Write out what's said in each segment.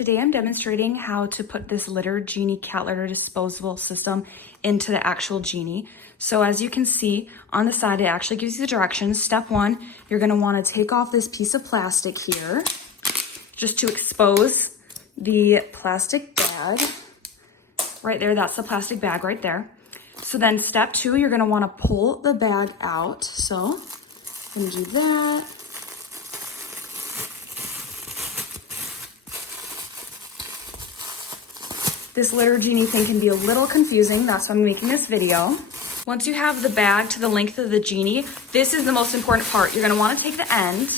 Today I'm demonstrating how to put this litter Genie cat litter disposable system into the actual Genie. So as you can see on the side, it actually gives you the directions. Step one, you're gonna wanna take off this piece of plastic here just to expose the plastic bag. Right there, that's the plastic bag right there. So then step two, you're gonna wanna pull the bag out. So I'm gonna do that. This litter Genie thing can be a little confusing, that's why I'm making this video. Once you have the bag to the length of the Genie, this is the most important part. You're gonna wanna take the end,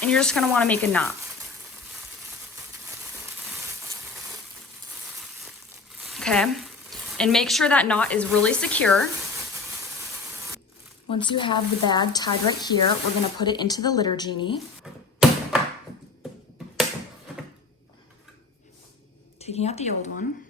and you're just gonna wanna make a knot. Okay, and make sure that knot is really secure. Once you have the bag tied right here, we're gonna put it into the litter Genie. Taking out the old one.